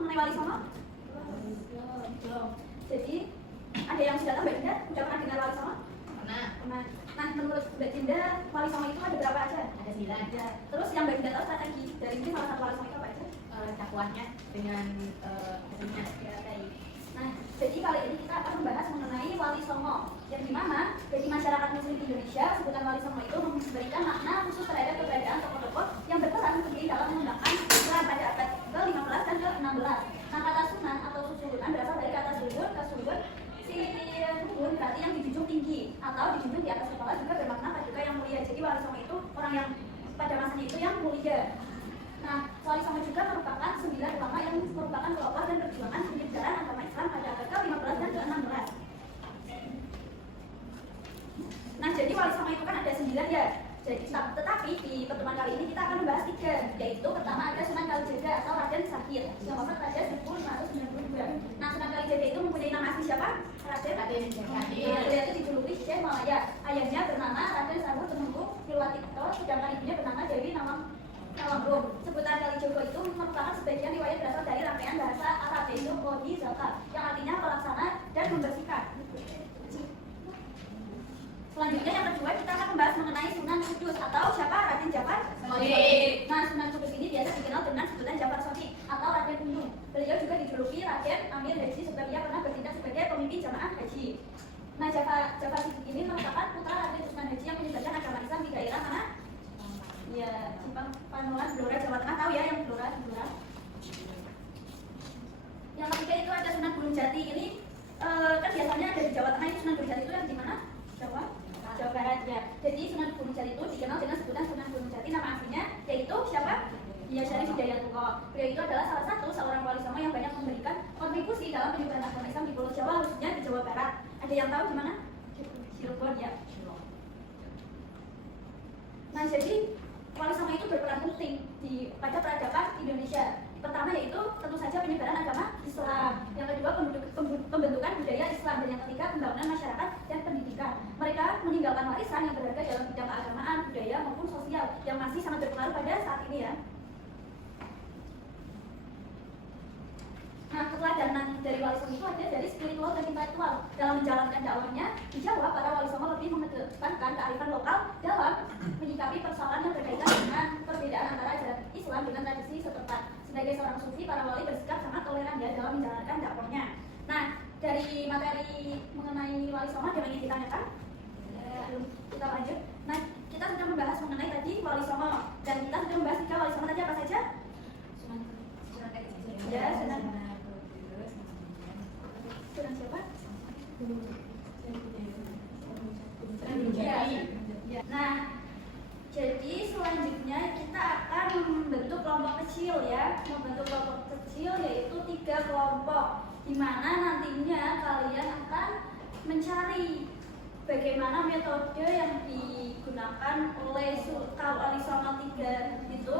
mengenai Wali Songo? Belum. Jadi ada yang sudah tahu Mbak Dinda? Sudah pernah dengar Wali Songo? Pernah. Nah, menurut Mbak Dinda, Wali Songo itu ada berapa aja? Ada 9. Ya. Terus yang Mbak Dinda tahu strategi dari ini salah satu Wali Songo itu apa aja? Dakwahnya dengan hasilnya. Ya, baik. Nah, jadi kali ini kita akan membahas mengenai Wali Songo, yang dimana bagi masyarakat Muslim Indonesia sebutan Wali Songo itu memberikan makna khusus terhadap keberadaan tokoh-tokoh yang berperan penting dalam mengembangkan Islam pada abad ke-15 dan ke-16. Nah, kata sunan atau susunan berasal dari kata sulur, kesulur, sirun berarti yang dijunjung tinggi atau dijunjung di atas kepala, juga bermakna paduka yang mulia. Jadi Wali Songo itu orang yang pada masanya itu yang mulia. Nah, Wali Songo juga merupakan 9 ulama yang merupakan pelopor dan perjuangan penyebaran agama Islam pada abad ke-15 dan ke-16. Nah, jadi Wali Songo itu kan ada 9 ya. Jadi, tetapi di pertemuan kali ini kita akan membahas 3, yaitu pertama ada Sunan Kalijaga atau Raden Sakir yang wafat pada 1592. Nah, Sunan Kalijaga itu mempunyai nama asli siapa? Raden Sakir. Beliau itu dijuluki Syekh Malaya. Ayahnya bernama Raden Sahu Tumenggung Pilwatito, sedangkan ibunya bernama Dewi Nawanggung. Sebutan Kalijogo itu merupakan sebagian riwayat berasal dari rangkaian bahasa Arab yaitu Kodi Zaka, yang artinya pelaksana dan membersihkan. Selanjutnya yang kedua kita akan membahas mengenai Sunan Kudus atau siapa? Raden Jafar Shadiq. Nah, Sunan Kudus ini biasa dikenal dengan sebutan Jafar Shadiq atau Raden Gunung. Beliau juga dijuluki Raden Amir Haji sebab ia pernah bertindak sebagai pemimpin jamaah haji. Nah, Jafar Shadiq ini merupakan putra Raden Sunan Haji yang menyebarkan agama Islam di daerah mana? Ya, Simpang Panuan, Blora, Jawa Tengah. Tahu ya yang Blora? Yang ketiga itu ada Sunan Gunung Jati. Ini kan biasanya ada di Jawa Tengah. Itu Sunan Gunung Jati itu yang di mana? Jawa Barat ya. Jadi Sunan Gunung Jati itu dikenal dengan sebutan Sunan Gunung Jati. Nama aslinya yaitu siapa? Ya, Syarif Hidayatullah. Beliau itu adalah salah satu seorang Wali Songo yang banyak memberikan kontribusi dalam penyebaran agama Islam di Pulau Jawa, khususnya di Jawa Barat. Ada yang tahu di mana? Cirebon ya. Nah, jadi Wali Songo itu berperan penting pada peradaban Indonesia. Pertama yaitu tentu saja penyebaran agama Islam, yang kedua pembentukan budaya Islam, dan yang ketiga pembangunan masyarakat dan pendidikan. Mereka meninggalkan warisan yang berharga dalam bidang keagamaan, budaya maupun sosial yang masih sangat berpengaruh pada saat ini ya. Nah, keteladanan dari Wali Songo itu ada dari spiritual dan intelektual. Dalam menjalankan dakwahnya di Jawa, para Wali Songo lebih mengedepankan kearifan lokal dalam menyikapi persoalan yang berkaitan dengan perbedaan antara ajaran Islam dengan tradisi setempat. Sebagai seorang sufi, para wali bersikap sangat toleran ya dalam menjalankan dakwahnya. Nah, dari materi mengenai Wali Songo ada yang ingin ditanyakan? Kita lanjut. Nah, kita sudah membahas mengenai tadi Wali Songo, dan kita sudah membahas 3 Wali Songo tadi apa saja? Ya, Sunan siapa? Nah, jadi selanjutnya kita akan membentuk kelompok kecil ya. Membentuk kelompok kecil yaitu 3 kelompok, di mana nantinya kalian akan mencari bagaimana metode yang digunakan oleh Wali Songo 3 itu,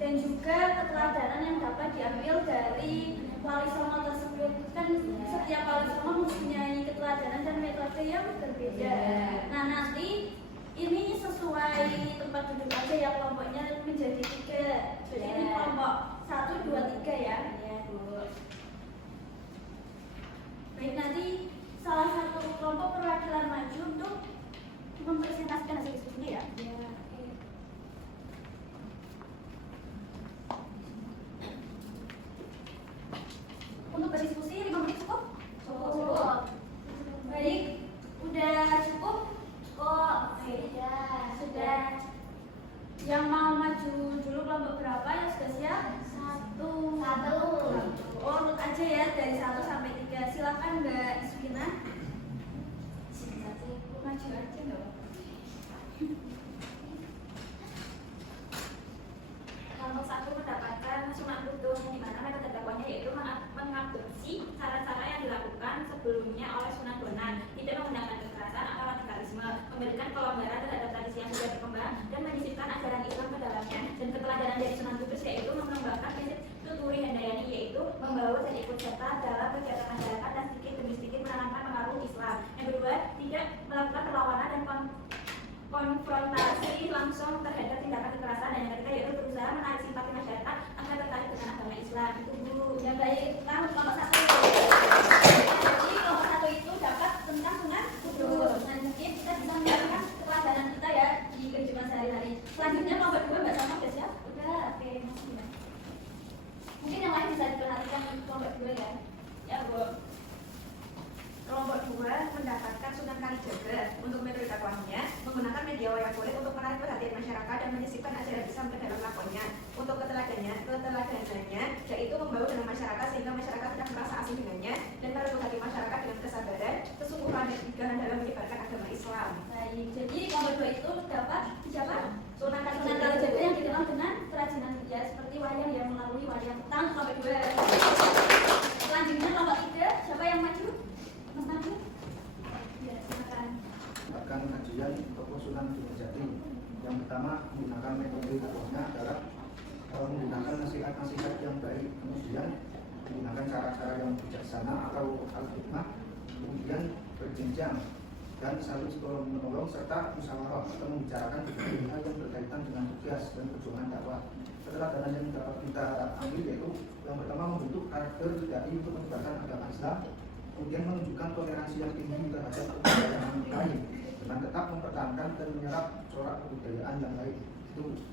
dan juga keteladanan yang dapat diambil dari Wali Songo tersebut. Kan setiap Wali Songo mempunyai keteladanan dan metode yang berbeda. Nah, nanti ini sesuai tempat duduk aja ya, kelompoknya menjadi 3. Jadi ini kelompok 1, 2, 3 ya. Baik, nanti salah satu kelompok perwakilan maju untuk mempresentasikan hasil diskusinya ya. Untuk berdiskusi 5 menit cukup? Cukup. Baik, udah cukup? Sudah. Yang mau maju dulu kelompok berapa yang sudah siap? 1. Oh, urut aja ya dari 1 sampai 3. Silakan Mbak Iswina. Maju aja nggak? Kelompok 1 mendapatkan Sunan Kudus, di mana metode dakwahnya yaitu mengadopsi cara-cara yang dilakukan sebelumnya oleh Sunan Bonang, tidak menggunakan kekerasan atau radikalisme, memberikan kelonggaran terhadap tradisi yang sudah berkembang, dan menyisipkan ajaran Islam ke dalamnya. Dan keteladanan dari Sunan Kudus yaitu mengembangkan prinsip Tuturi Handayani, yaitu membawa dan ikut serta dalam kegiatan masyarakat dan sedikit demi sedikit menanamkan pengaruh Islam. Yang kedua, tidak melakukan perlawanan dan konfrontasi langsung terhadap tindakan kekerasan, dan yang ketiga yaitu berusaha menarik simpati masyarakat agar tertarik dengan agama Islam. Itu Bu. Yang baik, dakwahnya menggunakan media wayang kulit untuk menarik perhatian masyarakat dan menyisipkan ajaran Islam ke dalam lakonnya. Untuk keteladanannya yaitu membaur dengan masyarakat sehingga masyarakat tidak merasa asing dengannya dan merebut hati masyarakat dengan kesabaran, kesungguhan dan kegigihan dalam menyebarkan agama Islam. Baik, jadi kelompok 2 itu terdapat siapa? Sunan Sunan Kalijaga yang dikenal dengan kerajinan ya, seperti wayang yang melalui wayang petang. Kelompok 2. Selanjutnya kelompok 3, siapa yang maju? Mas Nabi? Ya, silakan. Bahkan kajian tokoh Sunan Gunung. Yang pertama menggunakan metode dakwahnya adalah menggunakan nasihat-nasihat yang baik, kemudian menggunakan cara-cara yang bijaksana atau al-hikmah, kemudian berjenjang dan saling menolong serta musyawarah atau membicarakan hal yang berkaitan dengan tugas dan perjuangan dakwah. Keteladanan yang dapat kita ambil yaitu yang pertama membentuk karakter dai untuk menyebarkan agama Islam, kemudian menunjukkan toleransi yang tinggi terhadap kebudayaan lain dengan tetap mempertahankan dan menyerap corak kebudayaan yang lain. Itu.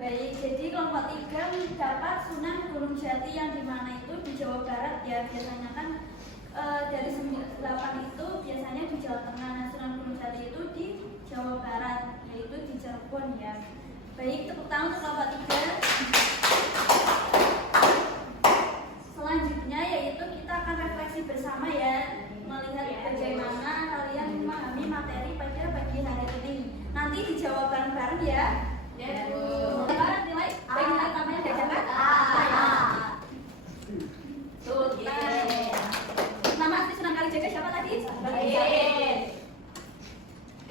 Baik, jadi kelompok 3 mendapat Sunan Gunung Jati yang dimana itu di Jawa Barat ya, biasanya kan dari 8 itu biasanya di Jawa Tengah. Nah, Sunan Gunung Jati itu di Jawa Barat, yaitu di Cirebon ya. Baik, tepuk tangan untuk kelompok 3. Selanjutnya yaitu kita akan refleksi bersama ya, melihat bagaimana kalian memahami materi pada pagi hari ini. Nanti dijawab bareng-bareng ya. Ya, Bu. Nilai baik nilai utamanya dari siapa? Nama asli Sunan Kalijaga siapa tadi?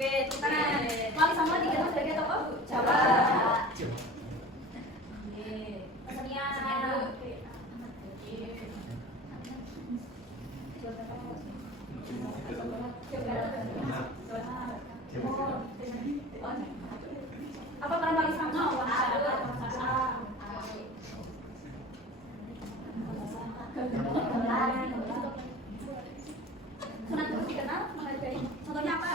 Oke, tangan. Wali Songo dikenal sebagai tokoh Jawa. Kesenian. Apa peran Wali Songo? Sunan Gunung dikenal menghargai. Contohnya apa?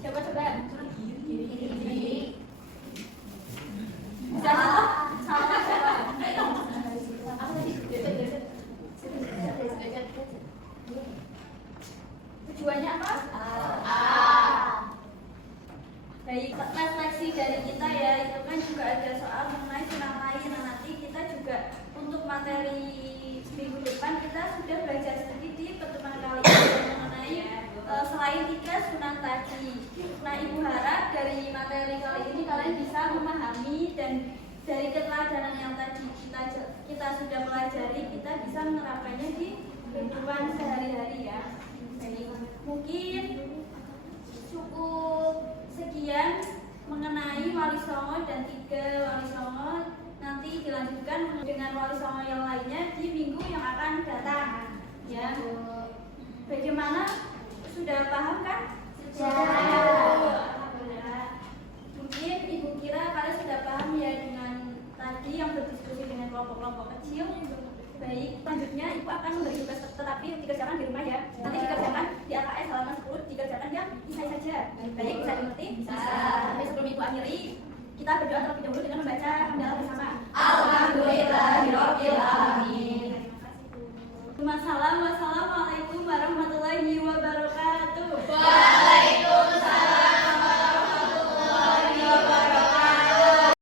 Coba. Bisa salah siapa? Apa tadi? Tujuannya apa? Baik, refleksi dari kita ya, itu kan juga ada soal mengenai Sunan lain. Nah, nanti kita juga untuk materi minggu depan kita sudah belajar sedikit di pertemuan kali ini mengenai selain 3 Sunan tadi. Nah, Ibu harap dari materi kali ini kalian bisa memahami dan dari keteladanan yang tadi kita sudah pelajari, kita bisa menerapkannya di kehidupan sehari-hari ya. Baik, mungkin cukup sekian mengenai Wali Songo dan 3 Wali Songo. Nanti dilanjutkan dengan Wali Songo yang lainnya di minggu yang akan datang ya. Bagaimana? Sudah paham kan? Alhamdulillah. Mungkin Ibu kira kalian sudah paham ya dengan tadi yang berdiskusi dengan kelompok-kelompok kecil. Baik, selanjutnya Ibu akan memberi tugas, tetapi dikerjakan di rumah ya. Nanti dikerjakan di AKS halaman 10, dikerjakan yang bisa saja. Baik, bisa dimengerti? Bisa. Tapi sebelum Ibu akhiri, kita berdoa terlebih dahulu dengan membaca